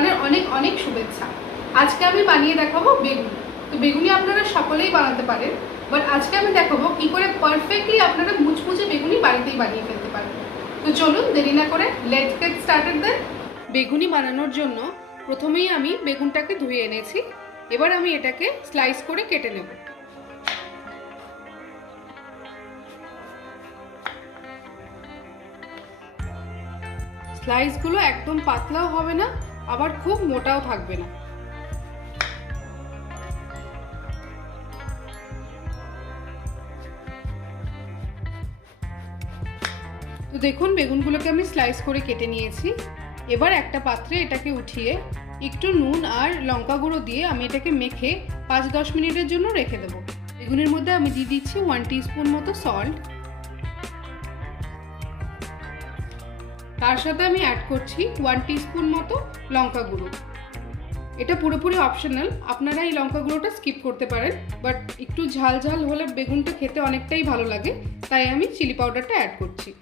রমজানের অনেক অনেক শুভেচ্ছা। আজকে আমি বানিয়ে দেখাবো বেগুনি। তো বেগুনি আপনারা সকলেই বানাতে পারেন, বাট আজকে আমি দেখাবো কি করে পারফেক্টলি আপনারা মুচমুচে বেগুনি বাড়িতেই বানিয়ে ফেলতে পারেন। তো চলুন দেরি না করে লেটস গেট স্টার্টেড দেন। বেগুনি বানানোর জন্য প্রথমেই আমি বেগুনটাকে ধুয়ে এনেছি। এবার আমি এটাকে স্লাইস করে কেটে নেব। স্লাইসগুলো একদম পাতলাও হবে না, আবার খুব মোটাও থাকবে না। তো দেখুন বেগুনগুলোকে আমি স্লাইস করে কেটে নিয়েছি। এবার একটা পাত্রে এটাকে উঠিয়ে একটু নুন আর লঙ্কা গুঁড়ো দিয়ে আমি এটাকে মেখে 5-10 মিনিটের জন্য রেখে দেবো। বেগুনের মধ্যে আমি দিয়ে দিচ্ছি 1 টিস্পুন মতো সল্ট, তার সাথে আমি অ্যাড করছি 1 টিস্পুন মতো লঙ্কা গুঁড়ো। এটা পুরোপুরি অপশনাল, আপনারা এই লঙ্কা গুঁড়োটা স্কিপ করতে পারেন, বাট একটু ঝাল ঝাল হলে বেগুনটা খেতে অনেকটাই ভালো লাগে, তাই আমি চিলি পাউডারটা অ্যাড করছি।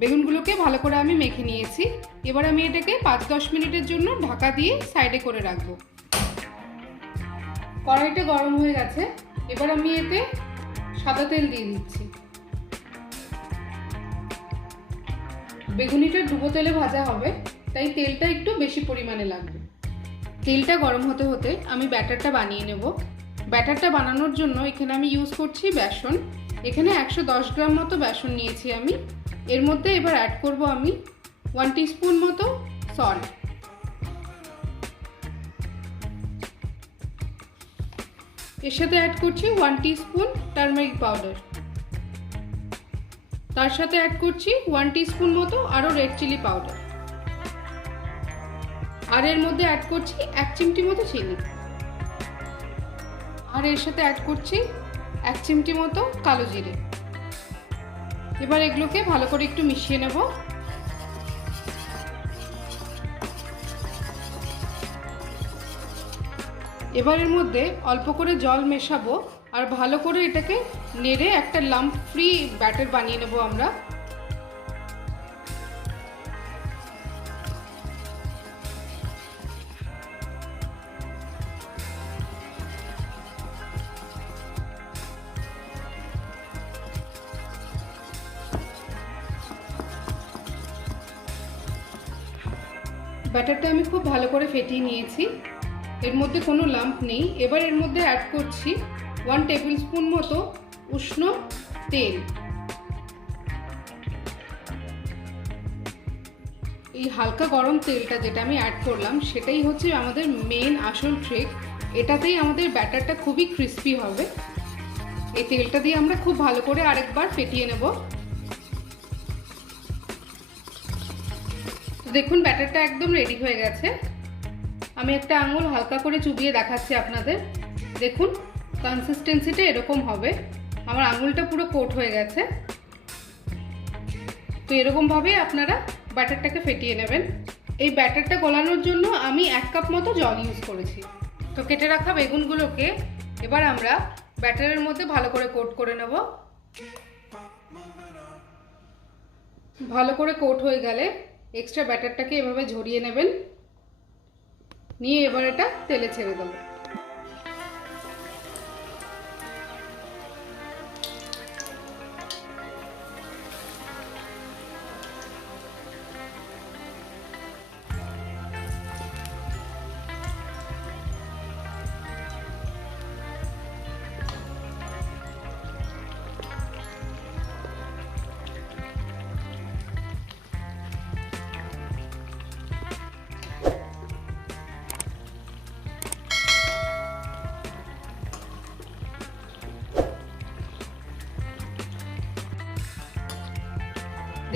বেগুনগুলোকে ভালো করে আমি মেখে নিয়েছি। এবার আমি এটাকে 5-10 মিনিটের জন্য ঢাকা দিয়ে সাইডে করে রাখবো। কড়াইটা গরম হয়ে গেছে, এবার আমি এতে সাদা তেল দিয়ে দিচ্ছি। বেগুনিটা ডুবো তেলে ভাজা হবে, তাই তেলটা একটু বেশি পরিমাণে লাগবে। তেলটা গরম হতে হতে আমি ব্যাটারটা বানিয়ে নেব। ব্যাটারটা বানানোর জন্য এখানে আমি ইউজ করছি বেসন। এখানে 110 গ্রাম মতো বেসন নিয়েছি আমি। এর মধ্যে এবার অ্যাড করব আমি 1 টিস্পুন মতো সল্ট, এর সাথে অ্যাড করছি 1 টিস্পুন টারমেরিক পাউডার, তার সাথে অ্যাড করছি 1 টিস্পুন মতো আরও রেড চিলি পাউডার, আর এর মধ্যে অ্যাড করছি 1 চিমটি মতো চিনি, আর এর সাথে অ্যাড করছি 1 চিমটি মতো কালো জিরে। এবার এগুলোকে ভালো করে একটু মিশিয়ে নেব। এবার এর মধ্যে অল্প করে জল মেশাবো আর ভালো করে এটাকে নেড়ে একটা লাম্প ফ্রি ব্যাটার বানিয়ে নেব আমরা। ব্যাটারটা আমি খুব ভালো করে ফেটিয়ে নিয়েছি, এর মধ্যে কোনো লাম্প নেই। এবার এর মধ্যে অ্যাড করছি 1 টেবিল স্পুন মতো উষ্ণ তেল। এই হালকা গরম তেলটা যেটা আমি অ্যাড করলাম সেটাই হচ্ছে আমাদের মেন আসল ট্রিক। এটাতেই আমাদের ব্যাটারটা খুবই ক্রিস্পি হবে। এই তেলটা দিয়ে আমরা খুব ভালো করে আরেকবার ফেটিয়ে নেব। দেখুন ব্যাটারটা একদম রেডি হয়ে গেছে। আমি একটা আঙুল হালকা করে চুবিয়ে দেখাচ্ছি আপনাদের। দেখুন কনসিস্টেন্সিটা এরকম হবে। আমার আঙুলটা পুরো কোট হয়ে গেছে। তো এরকমভাবে আপনারা ব্যাটারটাকে ফেটিয়ে নেবেন। এই ব্যাটারটা গলানোর জন্য আমি 1 কাপ মতো জল ইউজ করেছি। তো কেটে রাখা বেগুনগুলোকে এবার আমরা ব্যাটারের মধ্যে ভালো করে কোট করে নেব। ভালো করে কোট হয়ে গেলে এক্সট্রা ব্যাটারটাকে এভাবে ঝরিয়ে নেবেন, নিয়ে এবার এটা তেলে ছেড়ে দেবো।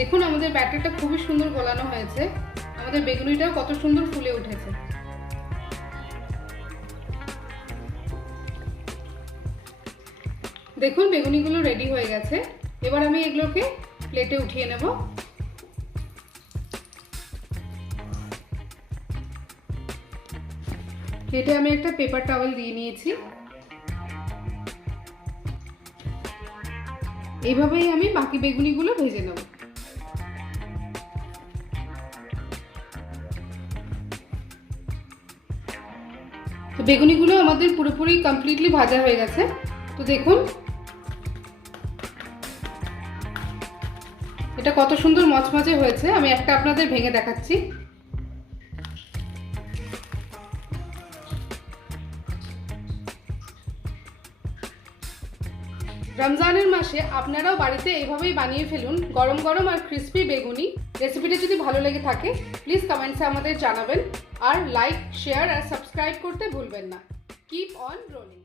দেখুন আমাদের ব্যাটারটা খুবই সুন্দর গলানো হয়েছে। আমাদের বেগুনিটাও কত সুন্দর ফুলে উঠেছে। দেখুন বেগুনিগুলো রেডি হয়ে গেছে। এবার আমি এগুলোকে প্লেটে উঠিয়ে নেব। প্লেটে আমি একটা পেপার টাওয়েল দিয়ে নিয়েছি। এইভাবেই আমি বাকি বেগুনিগুলো ভেজে নেব। তো বেগুনিগুলো আমাদের পুরোপুরি কমপ্লিটলি ভাজা হয়ে গেছে। তো দেখুন এটা কত সুন্দর মচমচে হয়েছে। আমি একটা আপনাদের ভেঙে দেখাচ্ছি। রমজানের মাসে আপনারাও বাড়িতে এইভাবেই বানিয়ে ফেলুন গরম গরম আর ক্রিস্পি বেগুনি। রেসিপিটা যদি ভালো লেগে থাকে প্লিজ কমেন্টসে আমাদের জানাবেন, আর লাইক, শেয়ার আর সাবস্ক্রাইব করতে ভুলবেন না। Keep on rolling.